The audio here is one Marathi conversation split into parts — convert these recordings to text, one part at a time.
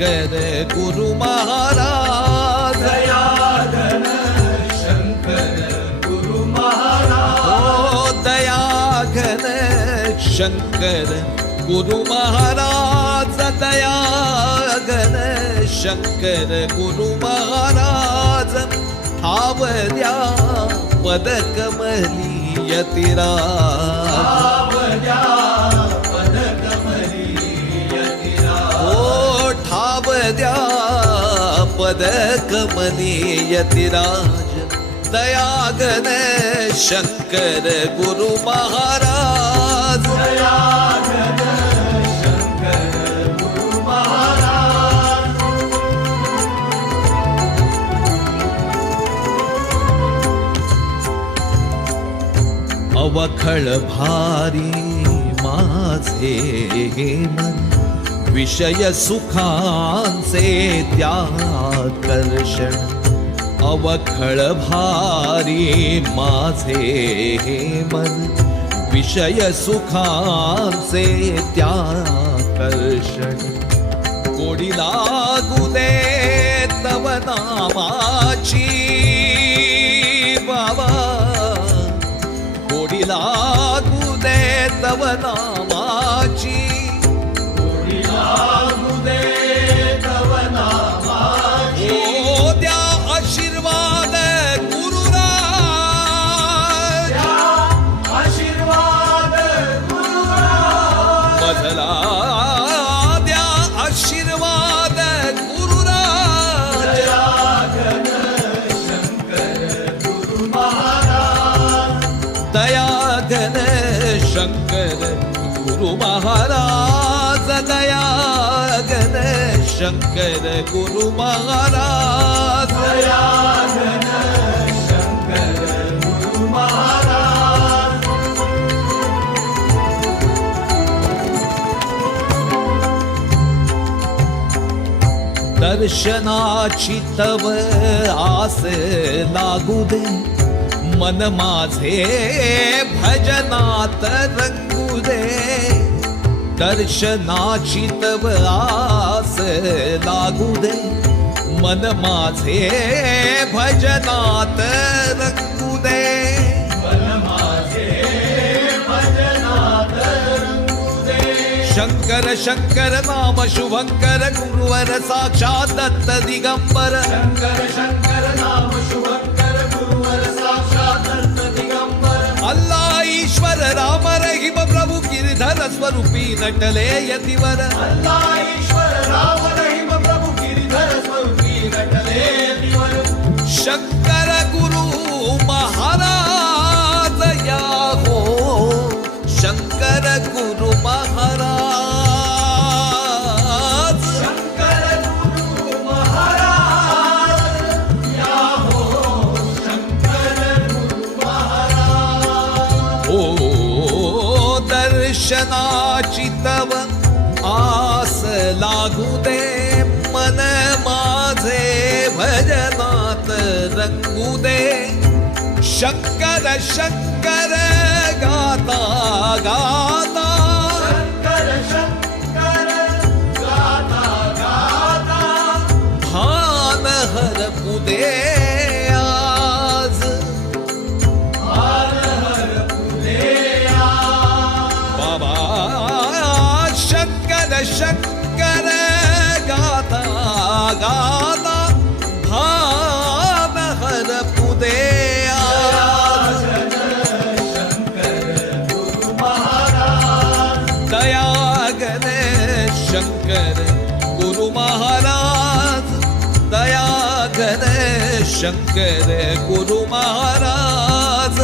ङ्कर गुरु महाराज। दया शङ्कर गुरु महाराज। दया शङ्कर गुरु महाराज दया ग शङ्कर गुरु महाराज। आवया पदकमलीयतिराया पद यतिराज दयागन शंकर गुरु महाराज। शंकर गुरु महाराज अवखळ भारी माझे मन विषय सुखांचे त्याकर्षण अवखळ भारी माझे हे मन विषय सुखांचे त्याकर्षण. गोडी लागू दे तव नामाची शङ्कर गुरु महाराज दयाग शङ्कर गुरु दर्शनाची तव आस लागू दे। मन माझे भजनात रंगू दे दर्शनाची तव आस लागू दे मन माझे भजनात रंगू दे मन माझे भजनात दे शंकर शंकर नाम शुभंकर गुरुवर साक्षात दत्त दिगंबर. शंकर शंकर ಸ್ವರೂಪಿ ನಟಲೇ ಯತಿವರ. ಈಶ್ವರ ರಾಮನ ಪ್ರಭು ಶಂಕರ दर्शनाची तव आस लागू दे मन माझे भजनात रंगू दे. शंकर शंकर गाता गा शंकर गाता गाता भाव हर पुदे दया गणेश शंकर गुरु महाराज। दया गणेश शंकर गुरु महाराज।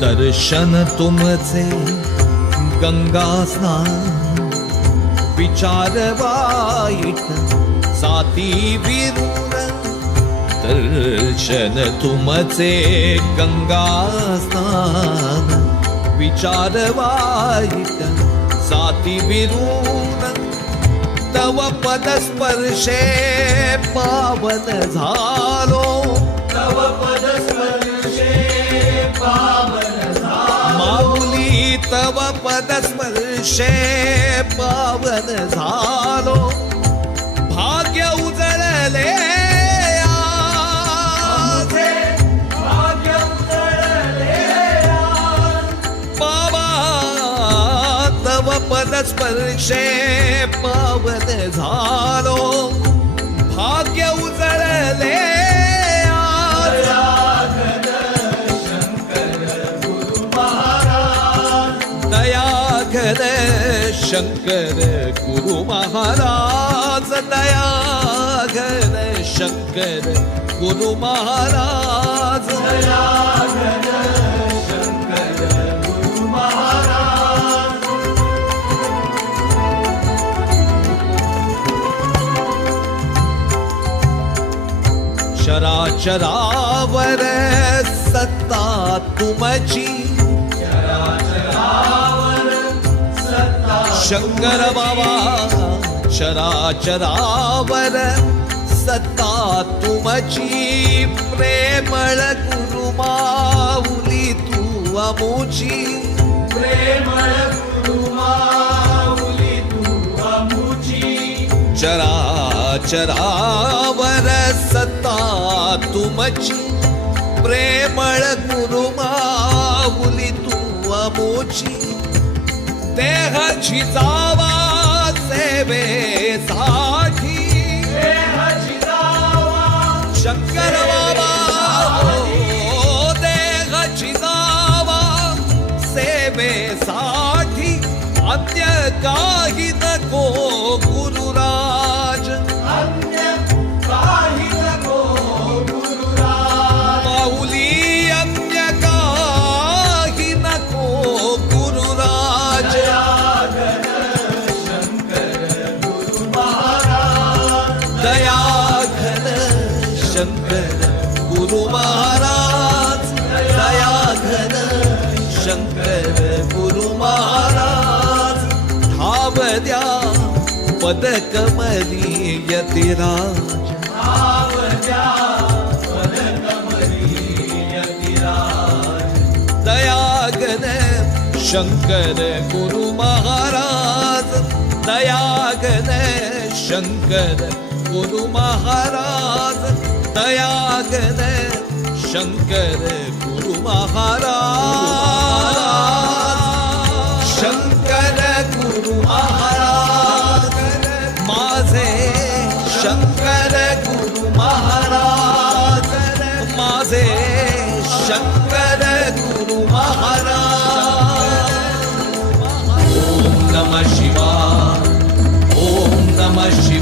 दर्शन तुमचे गंगा स्नान विचार वाईट साती विरूर दर्शन तुमचे गंगा स्नान विचार वाईट साती विरूर तव पदस्पर्शे पावन झालो। तव पद स्पर्शे पावन तव पदस्पर्शे पावन झालो. भाग्य उजळले भाग्य बाबा तव पदस्पर्शे पावन झालो. शंकर गुरु महाराज दया घन शंकर गुरु महाराज चराचरावर सत्ता तुमची शंकर बाबा चराचरावर सत्ता तुमची प्रेमळ गुरु माऊली तू अमुची प्रेमळ गुरु माऊली तू अमुची. चराचरावर सत्ता तुमची प्रेमळ गुरु माऊली तू अमुची देहाची जावा सेवेसाठी देहाची जावा शंकर बाबा हो देहाची जावा सेवेसाठी अन्य काही शंकर गुरु महाराज दयाघन शंकर गुरु महाराज ठाव द्या पदकमली यतिराज। दयागन दयागन शंकर गुरु महाराज। दयागन शंकर गुरु महाराज। शंकर गुरु महाराज माझे शंकर गुरु महाराज माझे शंकर गुरु महाराज ओम नमः शिवाय ओम नमः शिवाय ओम नमः शिवाय